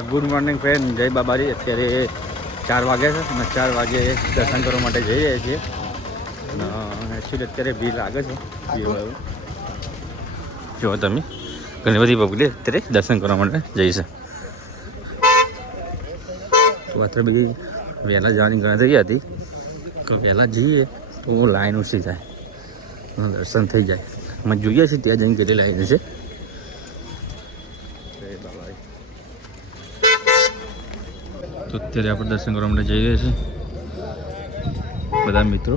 Good morning friend, જય બાબાજી. અત્યારે 4 વાગ્યા છે અને 4 વાગે દર્શન કરવા માટે જઈ રહ્યા છીએ. અને એકચ્યુઅલી અત્યારે ભીડ લાગે છે. જો તમે ઘણી બધી પબ્લિક અત્યારે દર્શન કરવા માટે જઈ છે. તો અત્યારે બધી વહેલા જવાની ગણતરી હતી કે વહેલા જઈએ તો લાઈન ઓછી જાય, દર્શન થઈ જાય. અમે જોઈએ છીએ ત્યાં જઈને કેટલી લાઈન છે. તો અત્યારે આપણે દર્શન કરવા માટે જઈ રહ્યા છીએ બધા મિત્રો.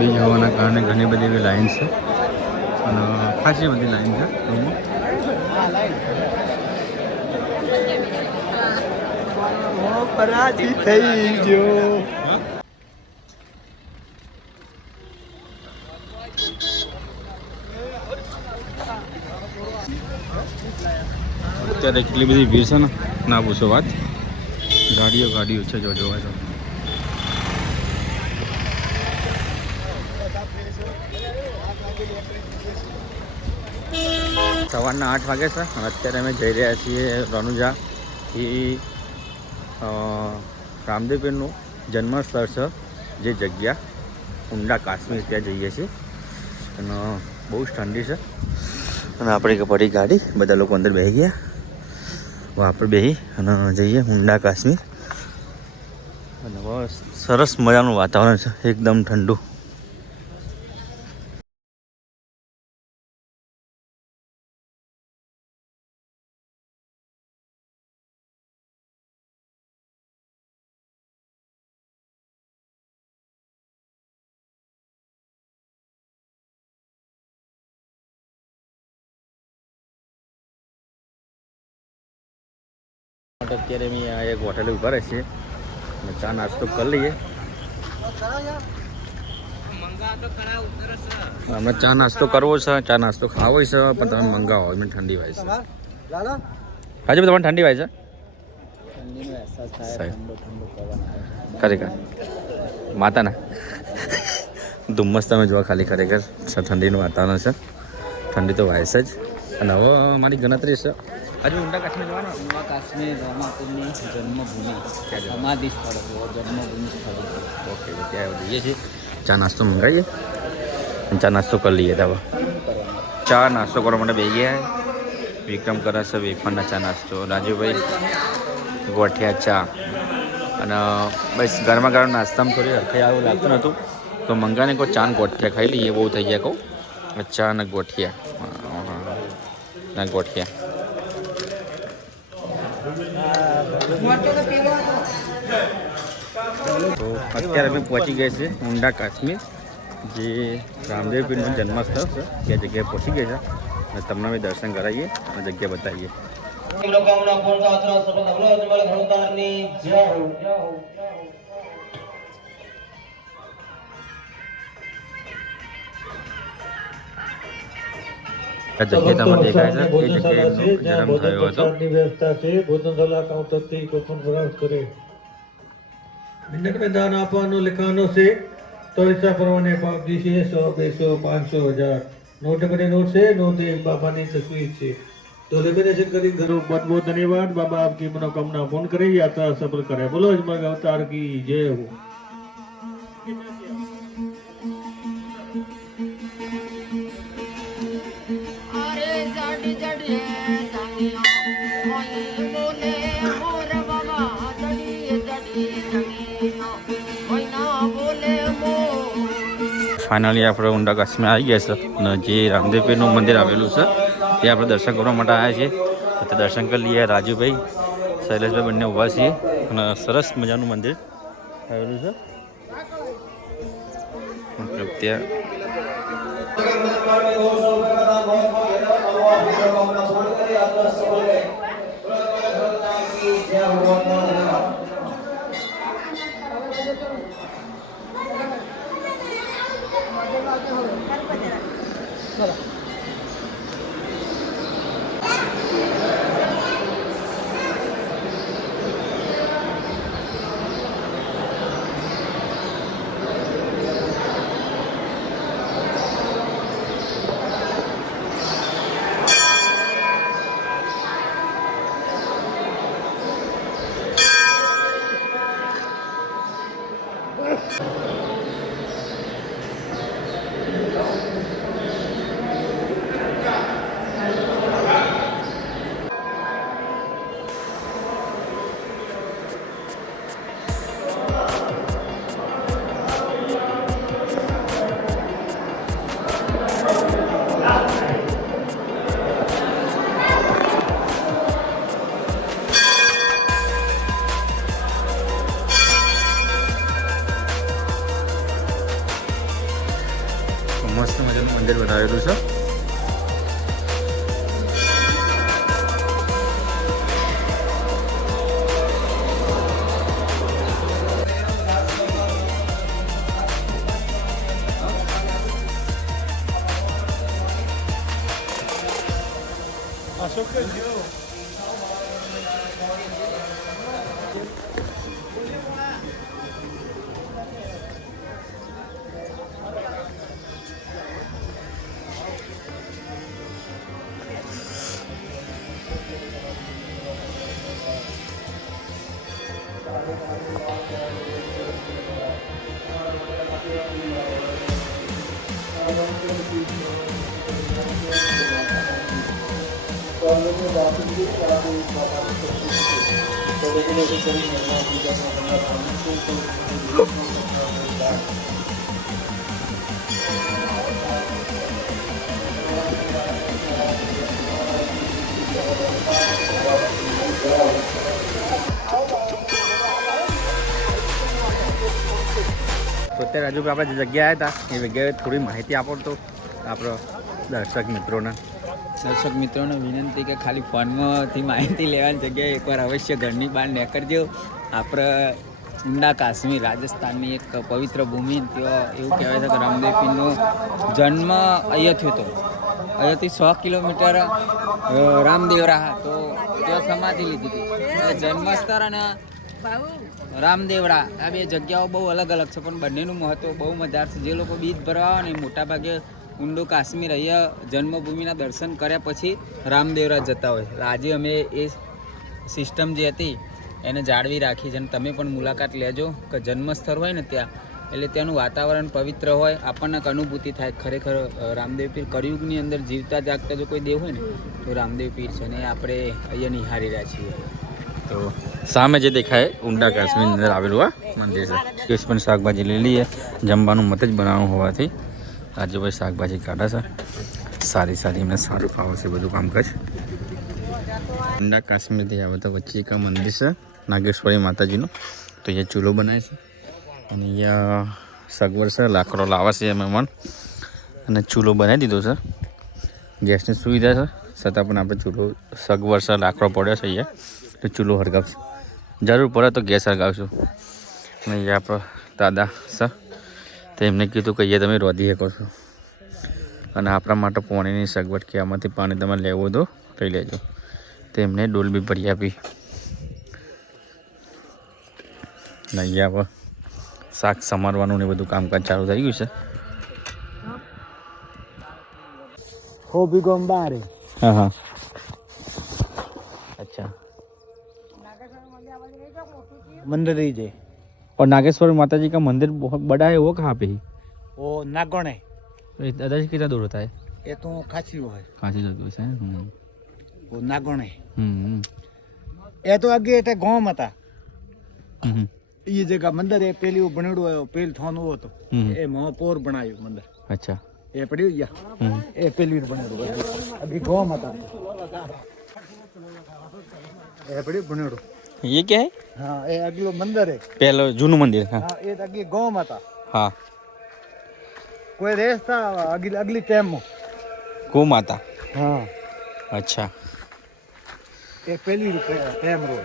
બીજ હોવાના કારણે ઘણી બધી એવી લાઈન છે અને ખાસી બધી લાઈન છે. પરાજી થઈ ગયો. અત્યારે કેટલી બધી ભીડ છે ને, ના પૂછો વાત. ગાડીઓ છે જો જોવા જો. સવારના 8 વાગે છે અને અત્યારે અમે જઈ રહ્યા છીએ રણુજાથી રામદેવપીરનું જન્મસ્થળ છે જે જગ્યા ઊંડા કાશ્મીર, ત્યાં જઈએ છીએ. અને બહુ જ ઠંડી છે અને આપણે પડી ગાડી, બધા લોકો અંદર બેસી ગયા. હવે આપણે બેસી અને જઈએ ઊંડા કાશ્મીર. અને બસ સરસ મજાનું વાતાવરણ છે, એકદમ ઠંડુ. અત્યારે અમે આ એક હોટેલે ઊભા રહે છીએ અને ચા નાસ્તો કરી લઈએ. અમે ચા નાસ્તો કરવો છે, ચા નાસ્તો ખાવો છે, પણ તમે મંગાવો, એમને ઠંડી હોય છે. હાજી તમારે ઠંડી હોય છે ખરેખર માતાના ધુમ્મસ તમે જોવા ખાલી, ખરેખર ઠંડીનું વાતાવરણ છે. ઠંડી તો વાય છે જ. અને હવે મારી ગણતરી છે હજુ ઊંડા કાશ્મીર જવાનું. ઊંડા કાશ્મીર રામાપીરની જન્મભૂમિ, સમાધિ સ્થળ, જન્મભૂમિ સ્થળ. ઓકે, ત્યાં જઈએ છીએ. ચા નાસ્તો મંગાવીએ, ચા નાસ્તો કરી લઈએ. તો ચા નાસ્તો કરવા માટે બેસી ગયા. વિક્રમ કરે છે વેફરના ચા નાસ્તો, રાજુભાઈ ગોઠિયા ચા. અને બસ ગરમા ગરમ નાસ્તામાં થોડી હરખાઈ આવું લાગતું નહોતું તો મંગાને કોઈ ચા ને ગોઠિયા ખાઈ લઈએ. બહુ થઈ ગયા કહું, ચા અને ગોઠિયા ગોઠિયા. તો અત્યારે અમે પહોંચી ગયા છે ઊંડા કાશ્મીર, જે રામદેવપીરનું જન્મસ્થળ છે. ત્યાં જગ્યાએ પહોંચી ગયા છે અને તમને અમે દર્શન કરાવીએ અને જગ્યા બતાવીએ. જગ્યા તમને દેખાય છે એ જગ્યાએ જન્મ થયો હતો. વ્યવસ્થા છે. ભોજનશાળા કાઉન્ટરથી કોઈ પણ પ્રયાસ કરે મિનિટને દાન આપવાનો લખાનો છે. તો હિસાબ પ્રમાણે પાવતી છે 100, 200, 500, 1000 નોટ બને नोट से नोट एक बाबा की तस्वीर છે. तो लेमिनेशन કરી ઘરો बहुत बहुत धन्यवाद. बाबा आपकी मनोकामना पूर्ण करे, यात्रा सफल करे. बोलो अजमल अवतार की जय हो. ફાઇનલી આપણે ઊંડા કાશ્મીર આવી ગયા છે અને જે રામદેવપીરનું મંદિર આવેલું છે તે આપણે દર્શન કરવા માટે આવ્યા છીએ. તો દર્શન કરી લઈએ. રાજુભાઈ, શૈલેષભાઈ બંને ઊભા છીએ અને સરસ મજાનું મંદિર આવેલું છે. મતલબ ત્યાં તો અત્યારે હજુ આપણે જે જગ્યાએ હતા એ જગ્યાએ થોડી માહિતી આપો તો આપણો દર્શક મિત્રોને. દર્શક મિત્રોને વિનંતી કે ખાલી ફોનમાંથી માહિતી લેવાની જગ્યાએ એકવાર અવશ્ય ઘરની બહાર નીકળજો. આપણે ઊંડા કાશ્મીર રાજસ્થાનની એક પવિત્ર ભૂમિ, ત્યાં એવું કહેવાય છે કે રામદેવ પીરનો જન્મ અહીંયા થયો હતો. અહીંયાથી 100 કિલોમીટર રામદેવરા, તો ત્યાં સમાધિ લીધી હતી. જન્મસ્થળ અને રામદેવરા આ બે જગ્યાઓ બહુ અલગ અલગ છે, પણ બંનેનું મહત્વ બહુ મજાર છે. જે લોકો બીજ ભરવા આવે ને મોટાભાગે ઊંડો કાશ્મીર અહીંયા જન્મભૂમિના દર્શન કર્યા પછી રામદેવરા જતા હોય. આજે અમે એ સિસ્ટમ જે હતી એને જાળવી રાખી છે, અને તમે પણ મુલાકાત લેજો કે જન્મસ્થળ હોય ને ત્યાં, એટલે ત્યાંનું વાતાવરણ પવિત્ર હોય, આપણને અનુભૂતિ થાય ખરેખર રામદેવ પીર કળિયુગની અંદર જીવતા જાગતા જો કોઈ દેવ હોય ને તો રામદેવ પીર છે, અને આપણે અહીંયા નિહાળી રહ્યા છીએ. તો સામે જે દેખાય ઊંડા કાશ્મીરની અંદર આવેલું આ મંદિર છે. કેશ પણ શાકભાજી લઈ લઈએ, જમવાનું મત જ બનાવવાનું હોવાથી આજે ભાઈ શાકભાજી કાઢે છે. સારી એમને સારું ફાવે છે બધું કામકાજ. ઊંડા કાશ્મીરથી આવે તો વચ્ચે એક મંદિર છે નાગેશ્વરી માતાજીનું, તો અહીંયા ચૂલો બનાવે છે અને અહીંયા સગવડ છે, લાકડો લાવે છે મહેમાન, અને ચૂલો બનાવી દીધો છે. ગેસની સુવિધા છે છતાં પણ આપણે ચૂલો સગવડ છે, લાકડો પડ્યો છે અહીંયા, તો ચૂલો હરગાવશું. જરૂર પડે તો ગેસ હરગાવશું. અને અહીંયા આપણો દાદા છે, તો એમને કીધું કે અહીંયા તમે રોધી શકો છો, અને આપણા માટે પાણીની સગવડ કે આમાંથી પાણી તમારે લેવું તો લઈ લેજો. તો એમને ડોલ બી ભરી આપી. અને અહીંયા શાક સમારવાનું ને બધું કામકાજ ચાલુ થઈ ગયું છે. हाँ हाँ अच्छा मंदिर ही जे और नागेश्वर माता जी का मंदिर बहुत बड़ा है, वो कहाँ पे है? वो नागौण है, तो दादाजी कितना दूर होता है? ये तो खासी वो है, काशी दूर से है। वो नागौण है। हम्म। ये तो आगे एटे गांव में था, हम्म। ये जगह मंदिर है पहली वो बनेड़ो है, पहले थानो वो तो ये महापौर बनायो मंदिर, अच्छा ये पड़ी या ये पहली बनेड़ो है, अभी गांव में था ये पड़ी बनेड़ो। ये क्या है? हाँ ये अगलो मंदिर है, पहले जूनू मंदिर। हाँ हाँ ये अगे गांव में था। हाँ कोई रेस था अगली टाइम में। गो माता। हाँ अच्छा ये पहली टाइम रो,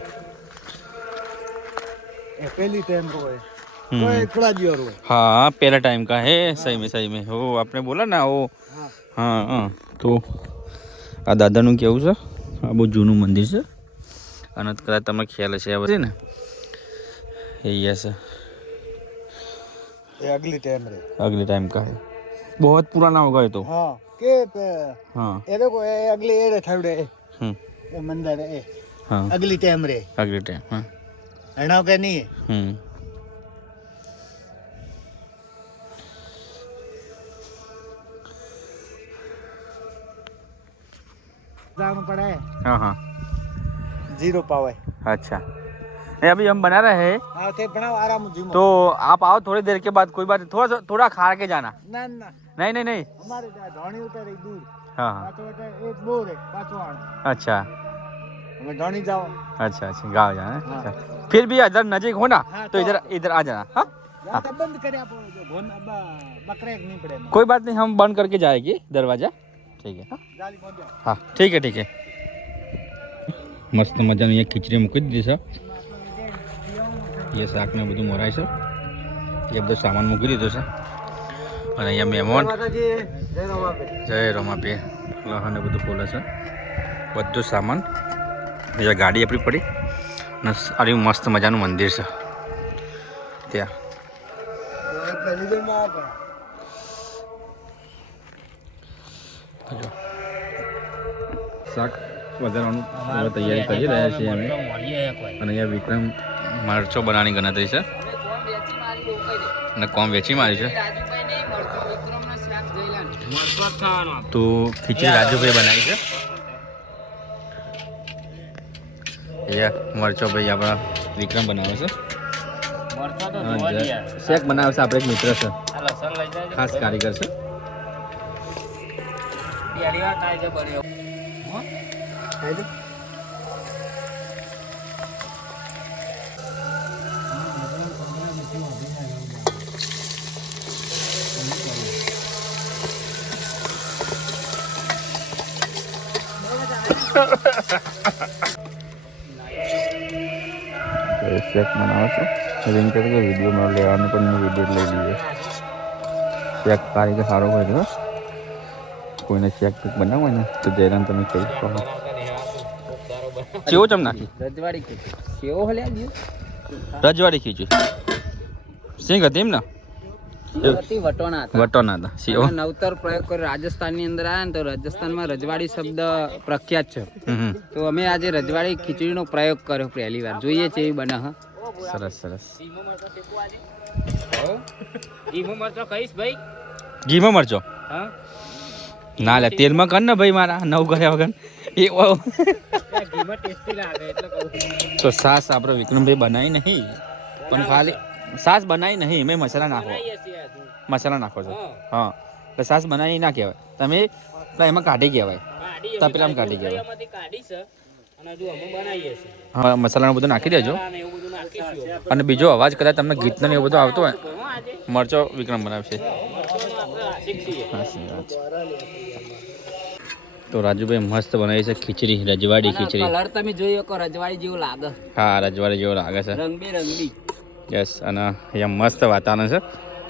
ये पहली टाइम रो है, कोई थोड़ा जी और हाँ पहला टाइम का है। सही में वो आपने बोला ना वो। हाँ हाँ तो આ દાદાનું કેવું છે, આ બહુ જૂનું મંદિર છે, અને કદાચ તમને ખ્યાલ હશે આ બધી ને એ यस ये अगली टाइम रे, अगले टाइम का है, बहुत पुराना होगा ये तो। हाँ के हाँ ये देखो ये अगले एड़े ठावड़े ये मंदिर है, हाँ अगली टाइम रे, अगले टाइम। हाँ हणाव के नहीं है। जाना पड़ा है। हाँ हाँ जीरो पावे। अच्छा नहीं अभी हम बना रहे हैं, हाँ ते बनाओ आराम जीमो। तो आप आओ थोड़ी देर के बाद, कोई बात नहीं, थोड़ा खा के जाना। ना ना नहीं हमारे ढोणी उतर एक दूर, हाँ हाँ पाछो एक बोर है पाछो आण, अच्छा हमें ढोणी जाओ। अच्छा गाँव जाना है। हाँ। अच्छा। फिर भी अगर नजीक हो ना हाँ, तो इधर आ जाना। हाँ यहाँ तो बंद करे आप भोन बकरे नहीं पड़े कोई बात नहीं, हम बंद करके जाएगी दरवाजा, ठीक है। जाली पहुंच जाओ। हाँ ठीक है मस्त मजाનું અહીંયા ખીચડી મૂકી દીધી છે, એ શાકને બધું મોરાય છે, એ બધો સામાન મૂકી દીધો છે, અને અહીંયા મહેમાન जय रमापे। જય રમાપીર લહણ બધું ખોલે છે બધું સામાન બીજા ગાડી આપણી પડી અને સારું મસ્ત મજાનું મંદિર છે ત્યાં શાક વધારવાનું તૈયારી કરી રહ્યા છીએ અમે અને અહીંયા વિક્રમ મરચો બનાવવાની ગણતરી છે અને કોમ વેચી મારી છે તો ખીચડી રાજુભાઈ બનાવી છે અહીંયા મરચો ભાઈ આપણા વિક્રમ બનાવે છે શેક બનાવે છે આપણે એક મિત્ર છે ખાસ કારીગર છે શેક બનાવે છે એમ કહે કે વિડીયોમાં લેવાનું પણ વિડીયો લઈ લઈએ શેક કારીગર સારો હોય છે કોઈને શેક બનાવવા ને તો જયરામ તમે કહી શકો કેવો ચમ નાખી રજવાડી ખીચડી કેવો હલ્યા ગયો રજવાડી ખીચડી સિંગ હતી એમ ને વટોણા હતા સેવો નવતર પ્રયોગ કરી રાજસ્થાનની અંદર આવ્યા ને તો રાજસ્થાનમાં રજવાડી શબ્દ પ્રખ્યાત છે તો અમે આજે રજવાડી ખીચડીનો પ્રયોગ કર્યો પહેલી વાર જોઈએ છે એ બને હા સરસ સરસ ઘીમાં મરચો કહીશ ભાઈ ઘીમાં મરચો ના લે તેલમાં કર ને ભાઈ મારા નવ કર્યા વગર એ ઘીમાં ટેસ્ટી લાગે એટલે કહું તો સાસ આપણે વિક્રમભાઈ બનાવી નહીં પણ ખાલી સાસ બનાવી નહીં મેં મસાલા નાખો છો હા એટલે સાસ બનાવી ના કહેવાય તમે એમાં કાઢી કહેવાય તપેલામાં કાઢી કહેવાય હા મસાલાનું બધું નાખી દેજો અને બીજો અવાજ કદાચ તમને ગીતનો ને એવું બધું આવતો હોય મરચો વિક્રમ બનાવશે તો રાજુભાઈ મસ્ત બનાવી છે ખીચડી રજવાડી ખીચડી કલર તમે જોઈ શકો રજવાડી જેવું લાગે હા રજવાડી જેવો લાગે છે રંગબેરંગી યસ અને અહીંયા મસ્ત વાતાવરણ છે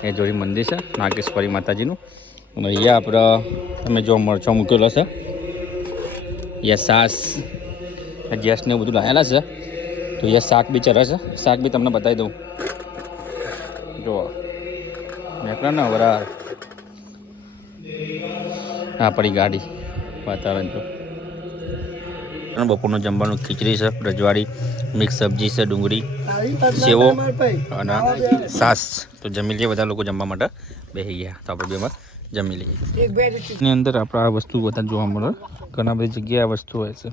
એ જોડી મંદિર છે નાગેશ્વરી માતાજીનું અને અહીંયા આપણે તમે જો મરચો મૂકેલો છે અહીંયા સાસ ગેસને બધું લાવેલા છે તો અહીંયા શાક બી ચરે છે શાક બી તમને બતાવી દઉં જુઓ નીકળે ને બરાબર આપણી ગાડી વાતાવરણ જો બપોરનું જમવાનું ખીચડી છે રજવાડી મિક્સ સબ્જી છે ડુંગળી સેવો અને સાસ તો જમી લઈએ બધા લોકો જમવા માટે બેસી ગયા તો આપણે બેમાં જમી લઈએ એની અંદર આપણે આ વસ્તુ બધા જોવા મળે ઘણા બધી જગ્યાએ આ વસ્તુ હોય છે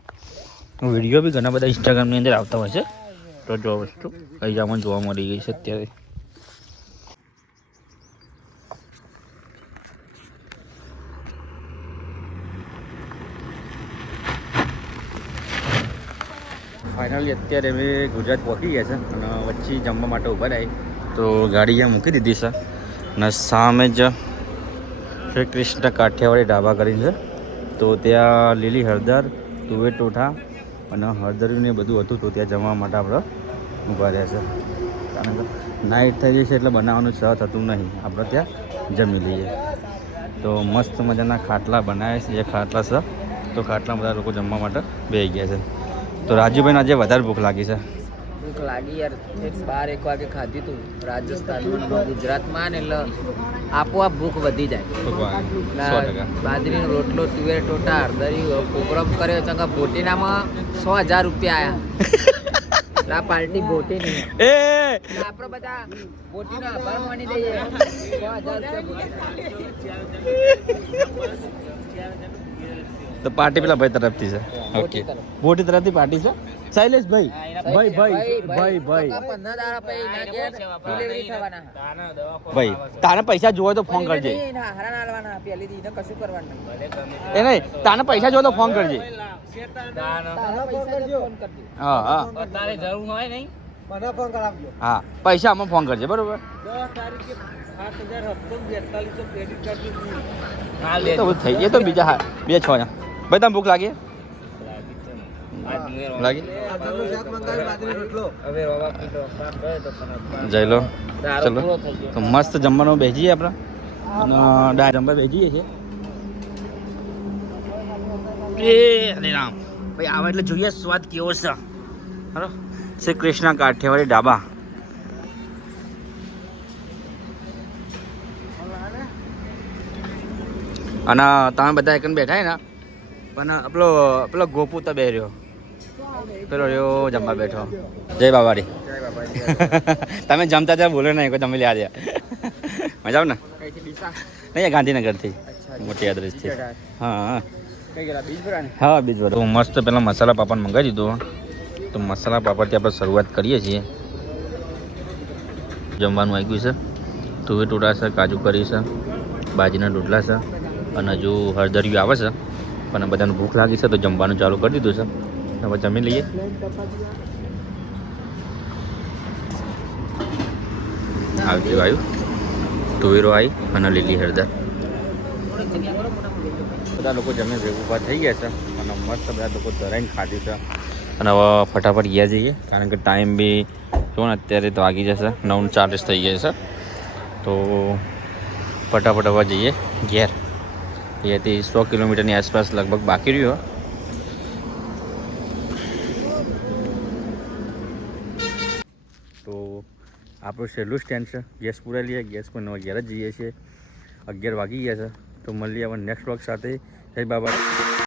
વિડીયો બી ઘણા બધા ઇન્સ્ટાગ્રામની અંદર આવતા હોય છે તો જો વસ્તુ કઈ જામાં જોવા મળી ગઈ છે અત્યારે ફાઇનલી અત્યારે અમે ગુજરાત પહોંચી ગયા છે અને વચ્ચે જમવા માટે ઊભા રહી તો ગાડી અહીંયા મૂકી દીધી છે અને સામે જ શ્રી કૃષ્ણ કાઠિયાવાડી ઢાબા કરીને છે તો ત્યાં લીલી હળદર તુવેર ટોઠા અને હળદરને બધું હતું તો ત્યાં જમવા માટે આપણે ઊભા રહ્યા છે કારણ કે નાઇટ થઈ જશે એટલે બનાવવાનું સહ થતું નહીં આપણે ત્યાં જમી લઈએ તો મસ્ત મજાના ખાટલા બનાવ્યા છે એ ખાટલા છે તો ખાટલા બધા લોકો જમવા માટે બેસી ગયા છે તો રાજુભાઈને આજે વધારે ભૂખ લાગી છે ભૂખ લાગી યાર 12-1 વાગે ખાધી તું રાજસ્થાનમાં ગુજરાતમાં ને એટલે આપોઆપ ભૂખ વધી જાય બાજરીનો રોટલો તુવેર ટોટા હળદરી પ્રોગ્રામ કર્યો ચંગા બોટીનામાં 100,000 રૂપિયા આયા આ પાર્ટી બોટી નહીં આપણે બધા બોટીનો આભાર માની દઈએ 100,000 રૂપિયા તો પાર્ટી પેલા ભાઈ તરફથી છે ઓકે બોટી તરફથી પાર્ટી છે શૈલેષ ભાઈ ભાઈ તારે પૈસા જોવે તો ફોન કરજે એ નહીં તારે પૈસા જોવે તો ફોન કરજે હા પૈસા આમાં ફોન કરજે બરોબર તો થઈ એ તો બીજા હા 2-6 ભાઈ તમે ભૂખ લાગી લાગી જઈ લો ચલો તો મસ્ત જમવાનું બેસીએ આપણે અને ડાળ જમવા બેસીએ છીએ એ હરે રામ ભાઈ આવે એટલે જોઈએ સ્વાદ કેવો છે. હલો શ્રી કૃષ્ણ કાઠિયાવાડી ઢાબા. અને તમે બધા એકન બેઠા ને પણ પેલો ગોપુ તો બે રહ્યો, પેલો રહ્યો જમવા બેઠો. જય બાબારી. તમે જમતા ત્યાં બોલો નહીં કોઈ તમે લ્યા દે મજા આવ ને. નહીં ગાંધીનગરથી મોટી આદરેજથી. હા હા બીજ તો મસ્ત પેલા મસાલા પાપડ મંગાવી દીધું. તો મસાલા પાપડથી આપણે શરૂઆત કરીએ છીએ. જમવાનું આવી ગયું છે. તુવેર ટોળા છે, કાજુ કરી છે, બાજીના રોટલા છે અને હજુ હળદરિયું આવે છે. પણ બધાને ભૂખ લાગી છે તો જમવાનું ચાલુ કરી દીધું છે. હવે જમી લઈએ. આવજો આવ્યું તુવેરો આવી અને લીલી હળદર. બધા લોકો જમીન ભેગું ઊભા થઈ ગયા છે અને મસ્ત બધા લોકો ધરાઈને ખાધું છે. અને હવે ફટાફટ ગયા જઈએ કારણ કે ટાઈમ બી જો ને અત્યારે તો વાગી જશે 9:40 થઈ ગયા છે. તો ફટાફટ હવે જઈએ ઘેર. અહીંયાથી 100 કિલોમીટરની આસપાસ લગભગ બાકી રહ્યો. તો આપણું છેલ્લું સ્ટેન્ડ છે. ગેસ પૂરા લઈએ, ગેસ પર ઘેર જ જઈએ છીએ. 11 વાગી ગયા છે. તો મળીએ હવે નેક્સ્ટ વ્લોગ સાથે. જય બાબા.